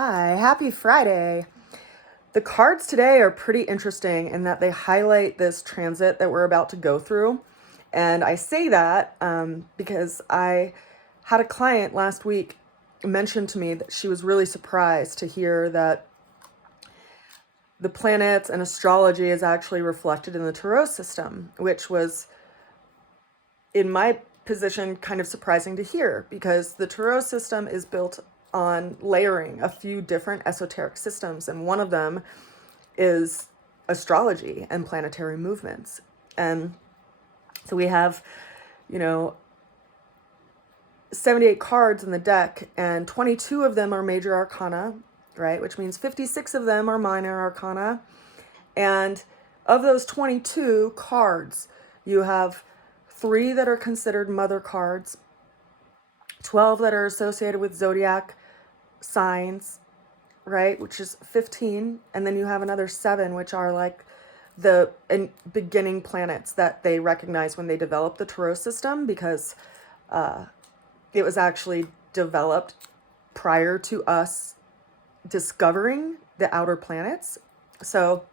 Hi, happy Friday. The cards today are pretty interesting in that they highlight this transit that we're about to go through. And I say that because I had a client last week mention to me that she was really surprised to hear that the planets and astrology is actually reflected in the tarot system, which was, in my position, kind of surprising to hear because the tarot system is built on layering a few different esoteric systems, and one of them is astrology and planetary movements. And so we have, you know, 78 cards in the deck, and 22 of them are major arcana, right? Which means 56 of them are minor arcana. And of those 22 cards, you have 3 that are considered mother cards, 12 that are associated with zodiac signs, right, which is 15, and then you have another 7 which are like the beginning planets that they recognize when they develop the tarot system, because it was actually developed prior to us discovering the outer planets. So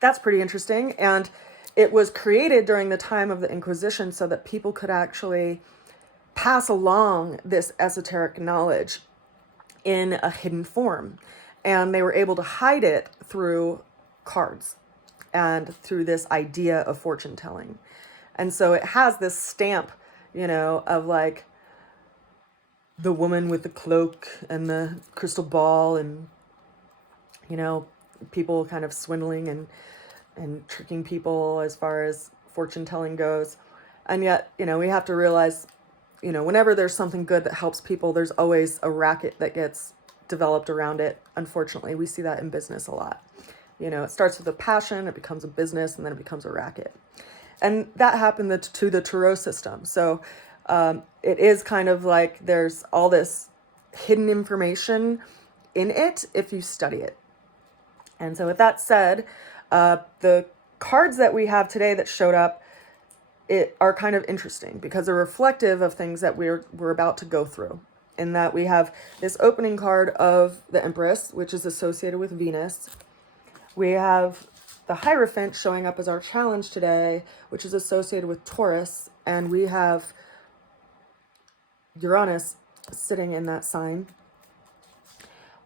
that's pretty interesting, and it was created during the time of the Inquisition so that people could actually pass along this esoteric knowledge in a hidden form, and they were able to hide it through cards and through this idea of fortune telling. And so it has this stamp, of like the woman with the cloak and the crystal ball, and people kind of swindling and tricking people as far as fortune telling goes. And yet, we have to realize, whenever there's something good that helps people, there's always a racket that gets developed around it. Unfortunately, we see that in business a lot. It starts with a passion, it becomes a business, and then it becomes a racket. And that happened to the tarot system. So it is kind of like there's all this hidden information in it if you study it. And so with that said, the cards that we have today that showed up are kind of interesting because they're reflective of things that we're about to go through. In that we have this opening card of the Empress, which is associated with Venus. We have the Hierophant showing up as our challenge today, which is associated with Taurus. And we have Uranus sitting in that sign.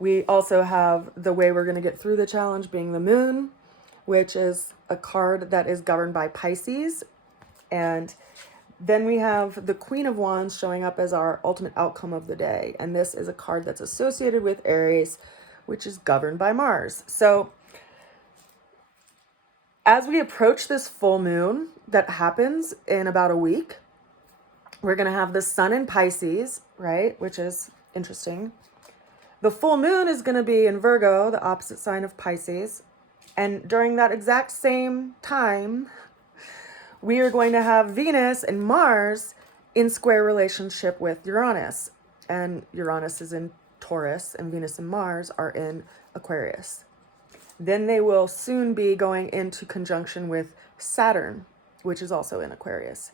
We also have the way we're going to get through the challenge being the Moon, which is a card that is governed by Pisces. And then we have the Queen of Wands showing up as our ultimate outcome of the day. And this is a card that's associated with Aries, which is governed by Mars. So as we approach this full moon that happens in about a week, we're going to have the Sun in Pisces, right? Which is interesting. The full moon is going to be in Virgo, the opposite sign of Pisces. And during that exact same time, we are going to have Venus and Mars in square relationship with Uranus. And Uranus is in Taurus, and Venus and Mars are in Aquarius. Then they will soon be going into conjunction with Saturn, which is also in Aquarius.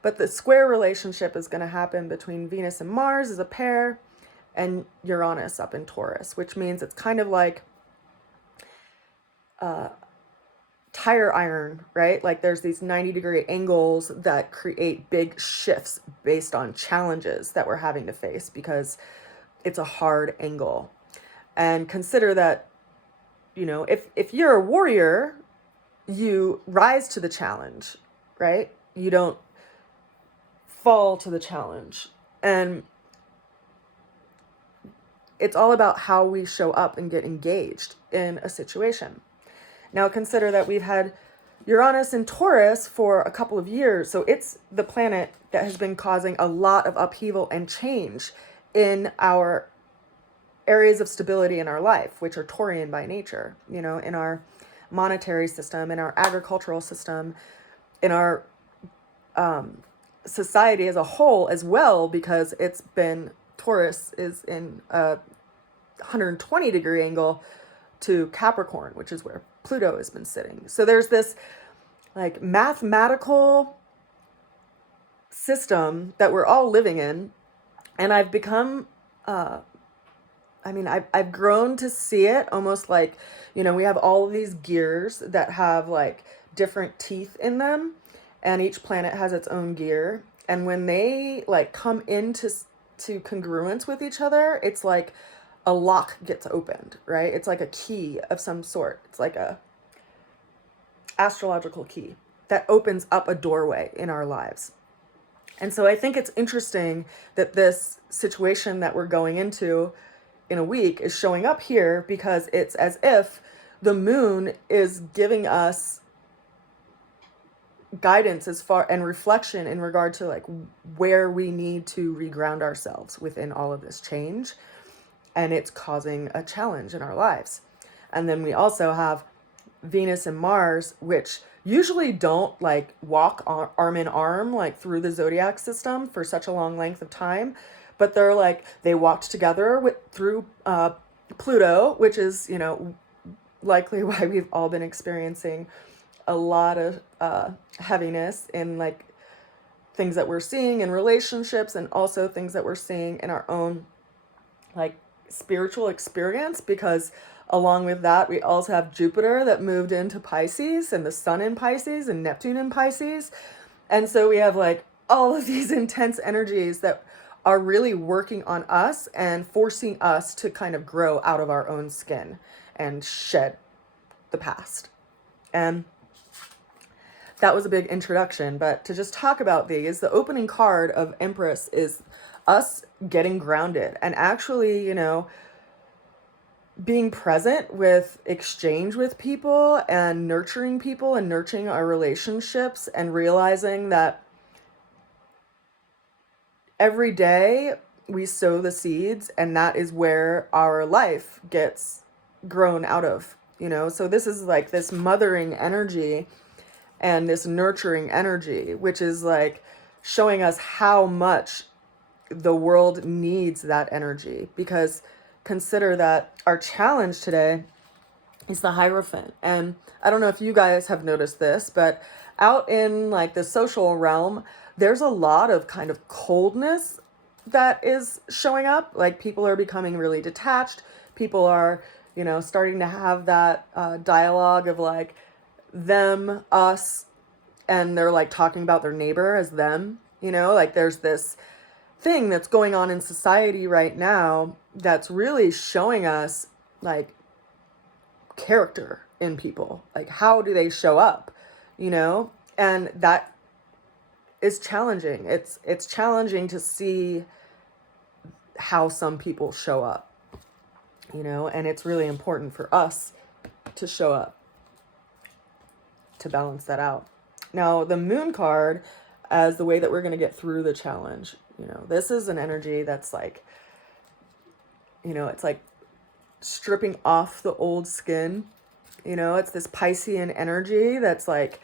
But the square relationship is going to happen between Venus and Mars as a pair and Uranus up in Taurus, which means it's kind of like tire iron, right? Like there's these 90-degree angles that create big shifts based on challenges that we're having to face because it's a hard angle. And consider that, if you're a warrior, you rise to the challenge, right? You don't fall to the challenge. And it's all about how we show up and get engaged in a situation. Now consider that we've had Uranus in Taurus for a couple of years. So it's the planet that has been causing a lot of upheaval and change in our areas of stability in our life, which are Taurian by nature, in our monetary system, in our agricultural system, in our society as a whole as well, because it's been, Taurus is in a 120-degree angle to Capricorn, which is where Pluto has been sitting. So there's this like mathematical system that we're all living in. And I've become I mean, I've grown to see it almost like, we have all of these gears that have like different teeth in them, and each planet has its own gear. And when they like come into to congruence with each other, it's like a lock gets opened, right? It's like a key of some sort. It's like a astrological key that opens up a doorway in our lives. And so I think it's interesting that this situation that we're going into in a week is showing up here, because it's as if the moon is giving us guidance as far and reflection in regard to like where we need to reground ourselves within all of this change, and it's causing a challenge in our lives. And then we also have Venus and Mars, which usually don't like walk arm in arm like through the zodiac system for such a long length of time, but they're like they walked together through Pluto, which is likely why we've all been experiencing a lot of heaviness in like things that we're seeing in relationships, and also things that we're seeing in our own like spiritual experience, because along with that we also have Jupiter that moved into Pisces, and the Sun in Pisces, and Neptune in Pisces. And so we have like all of these intense energies that are really working on us and forcing us to kind of grow out of our own skin and shed the past. And that was a big introduction, but to just talk about these, the opening card of Empress is us getting grounded and actually, being present with exchange with people and nurturing our relationships, and realizing that every day we sow the seeds, and that is where our life gets grown out of, so this is like this mothering energy and this nurturing energy, which is like showing us how much the world needs that energy. Because consider that our challenge today is the Hierophant. And I don't know if you guys have noticed this, but out in like the social realm, there's a lot of kind of coldness that is showing up. Like people are becoming really detached. People are, starting to have that dialogue of like them, us, and they're like talking about their neighbor as them, like there's this thing that's going on in society right now that's really showing us like character in people, like how do they show up, and that is challenging. It's challenging to see how some people show up, and it's really important for us to show up to balance that out. Now, the moon card, as the way that we're going to get through the challenge, this is an energy that's like, it's like stripping off the old skin. It's this Piscean energy that's like,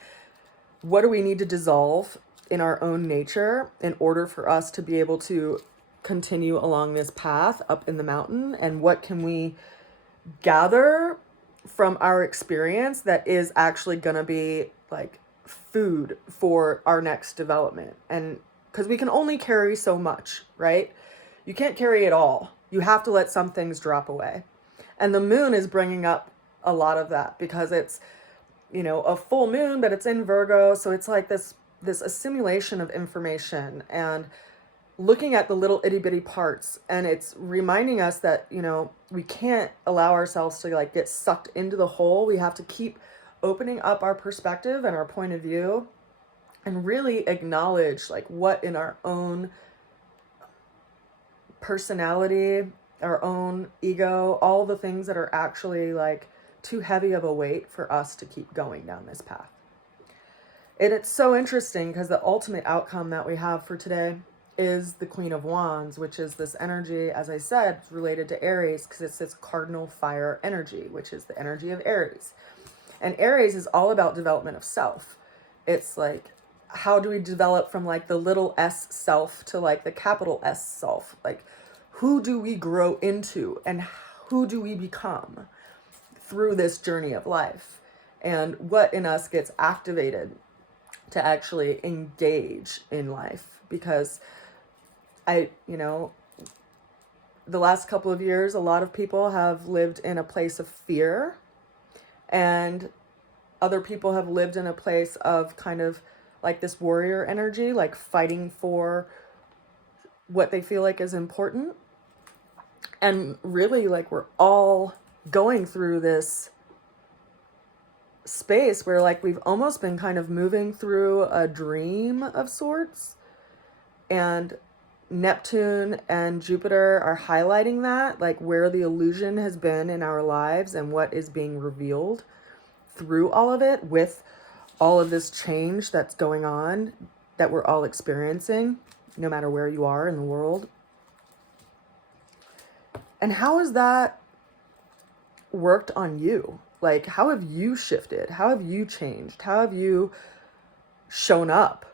what do we need to dissolve in our own nature in order for us to be able to continue along this path up in the mountain? And what can we gather from our experience that is actually going to be like food for our next development? And because we can only carry so much, right? You can't carry it all. You have to let some things drop away. And the moon is bringing up a lot of that, because it's, a full moon, but it's in Virgo. So it's like this assimilation of information and looking at the little itty bitty parts. And it's reminding us that, we can't allow ourselves to like get sucked into the whole. We have to keep opening up our perspective and our point of view, and really acknowledge like what in our own personality, our own ego, all the things that are actually like too heavy of a weight for us to keep going down this path. And it's so interesting because the ultimate outcome that we have for today is the Queen of Wands, which is this energy, as I said, related to Aries, because it's this cardinal fire energy, which is the energy of Aries. And Aries is all about development of self. It's like, how do we develop from like the little s self to like the capital S self? Like, who do we grow into and who do we become through this journey of life? And what in us gets activated to actually engage in life? Because the last couple of years, a lot of people have lived in a place of fear, and other people have lived in a place of kind of like this warrior energy, like fighting for what they feel like is important. And really, like, we're all going through this space where, like, we've almost been kind of moving through a dream of sorts. And Neptune and Jupiter are highlighting that, like, where the illusion has been in our lives and what is being revealed through all of it, with all of this change that's going on that we're all experiencing, no matter where you are in the world. And how has that worked on you? Like, how have you shifted? How have you changed? How have you shown up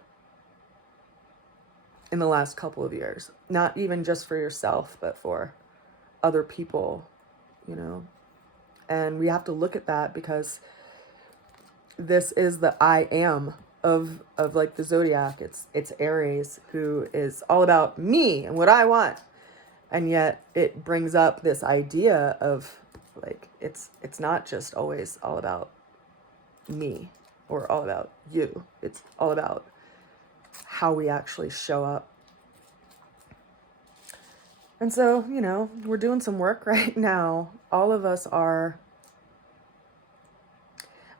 in the last couple of years? Not even just for yourself, but for other people, you know? And we have to look at that, because this is the I am of like the zodiac. It's Aries, who is all about me and what I want. And yet it brings up this idea of, like, it's not just always all about me or all about you. It's all about how we actually show up. And so, you know, we're doing some work right now. All of us are.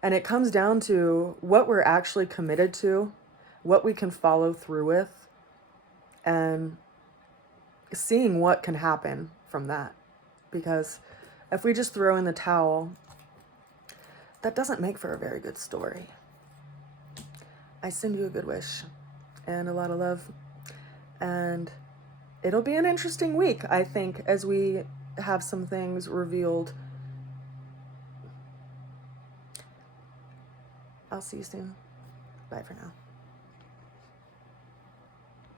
And it comes down to what we're actually committed to, what we can follow through with, and seeing what can happen from that. Because if we just throw in the towel, that doesn't make for a very good story. I send you a good wish and a lot of love. And it'll be an interesting week, I think, as we have some things revealed. I'll see you soon. Bye for now.